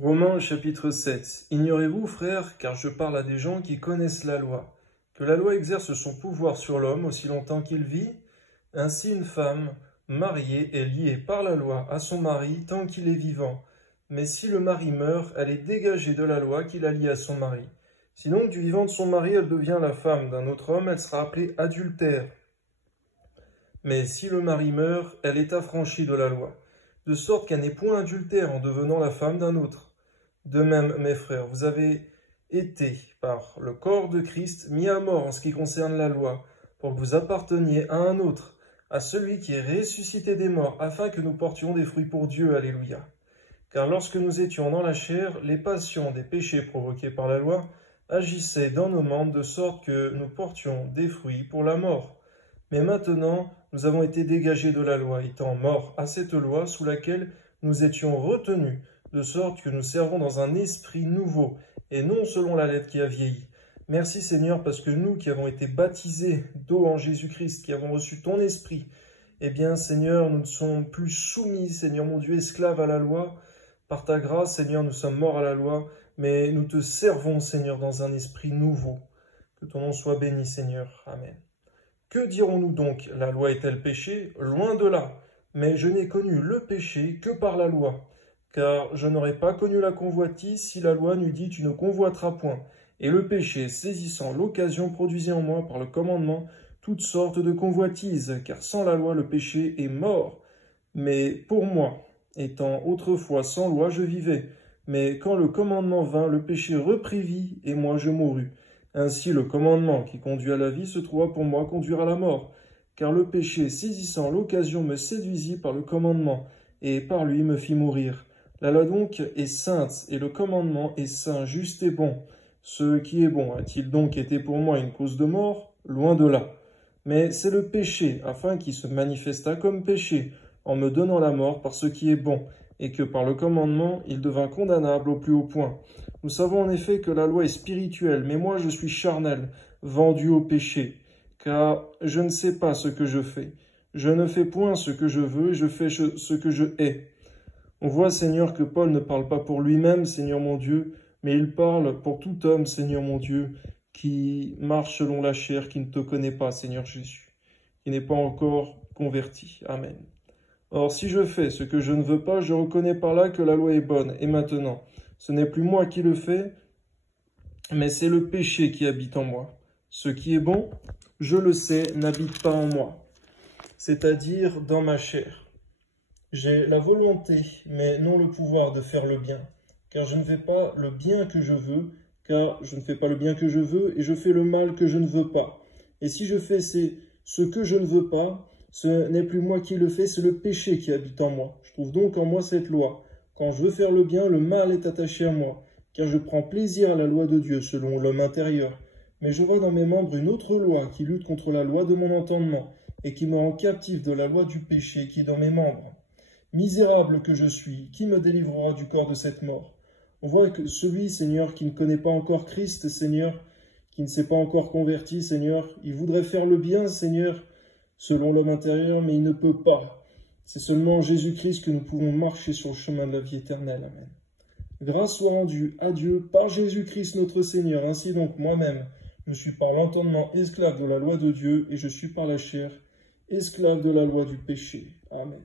Romains chapitre 7. Ignorez-vous, frères, car je parle à des gens qui connaissent la loi, que la loi exerce son pouvoir sur l'homme aussi longtemps qu'il vit? Ainsi une femme mariée est liée par la loi à son mari tant qu'il est vivant. Mais si le mari meurt, elle est dégagée de la loi qui la lie à son mari. Si donc du vivant de son mari elle devient la femme d'un autre homme, elle sera appelée adultère. Mais si le mari meurt, elle est affranchie de la loi, de sorte qu'elle n'est point adultère en devenant la femme d'un autre. De même, mes frères, vous avez été, par le corps de Christ, mis à mort en ce qui concerne la loi, pour que vous apparteniez à un autre, à celui qui est ressuscité des morts, afin que nous portions des fruits pour Dieu. Alléluia. Car lorsque nous étions dans la chair, les passions des péchés provoqués par la loi agissaient dans nos membres de sorte que nous portions des fruits pour la mort. Mais maintenant, nous avons été dégagés de la loi, étant morts à cette loi sous laquelle nous étions retenus, de sorte que nous servons dans un esprit nouveau, et non selon la lettre qui a vieilli. Merci Seigneur, parce que nous qui avons été baptisés d'eau en Jésus-Christ, qui avons reçu ton esprit, eh bien Seigneur, nous ne sommes plus soumis, Seigneur mon Dieu, esclaves à la loi. Par ta grâce, Seigneur, nous sommes morts à la loi, mais nous te servons, Seigneur, dans un esprit nouveau. Que ton nom soit béni, Seigneur. Amen. Que dirons-nous donc? La loi est-elle péché? Loin de là. Mais je n'ai connu le péché que par la loi. Car je n'aurais pas connu la convoitise si la loi n'eût dit « tu ne convoiteras point ». Et le péché, saisissant l'occasion, produisait en moi par le commandement toutes sortes de convoitises, car sans la loi le péché est mort. Mais pour moi, étant autrefois sans loi, je vivais. Mais quand le commandement vint, le péché reprit vie, et moi je mourus. Ainsi le commandement qui conduit à la vie se trouva pour moi conduire à la mort. Car le péché, saisissant l'occasion, me séduisit par le commandement, et par lui me fit mourir. La loi donc est sainte, et le commandement est saint, juste et bon. Ce qui est bon a-t-il donc été pour moi une cause de mort? Loin de là. Mais c'est le péché, afin qu'il se manifestât comme péché, en me donnant la mort par ce qui est bon, et que par le commandement il devint condamnable au plus haut point. Nous savons en effet que la loi est spirituelle, mais moi je suis charnel, vendu au péché, car je ne sais pas ce que je fais. Je ne fais point ce que je veux, je fais ce que je hais. On voit, Seigneur, que Paul ne parle pas pour lui-même, Seigneur mon Dieu, mais il parle pour tout homme, Seigneur mon Dieu, qui marche selon la chair, qui ne te connaît pas, Seigneur Jésus, qui n'est pas encore converti. Amen. Or, si je fais ce que je ne veux pas, je reconnais par là que la loi est bonne. Et maintenant, ce n'est plus moi qui le fais, mais c'est le péché qui habite en moi. Ce qui est bon, je le sais, n'habite pas en moi, c'est-à-dire dans ma chair. J'ai la volonté, mais non le pouvoir de faire le bien, car je ne fais pas le bien que je veux, car je ne fais pas le bien que je veux, et je fais le mal que je ne veux pas. Et si je fais ce que je ne veux pas, ce n'est plus moi qui le fais, c'est le péché qui habite en moi. Je trouve donc en moi cette loi. Quand je veux faire le bien, le mal est attaché à moi, car je prends plaisir à la loi de Dieu selon l'homme intérieur. Mais je vois dans mes membres une autre loi qui lutte contre la loi de mon entendement, et qui me rend captif de la loi du péché qui est dans mes membres. Misérable que je suis, qui me délivrera du corps de cette mort? On voit que celui, Seigneur, qui ne connaît pas encore Christ, Seigneur, qui ne s'est pas encore converti, Seigneur, il voudrait faire le bien, Seigneur, selon l'homme intérieur, mais il ne peut pas. C'est seulement en Jésus-Christ que nous pouvons marcher sur le chemin de la vie éternelle. Amen. Grâce soit rendue à Dieu par Jésus-Christ notre Seigneur. Ainsi donc moi-même, je suis par l'entendement esclave de la loi de Dieu, et je suis par la chair esclave de la loi du péché. Amen.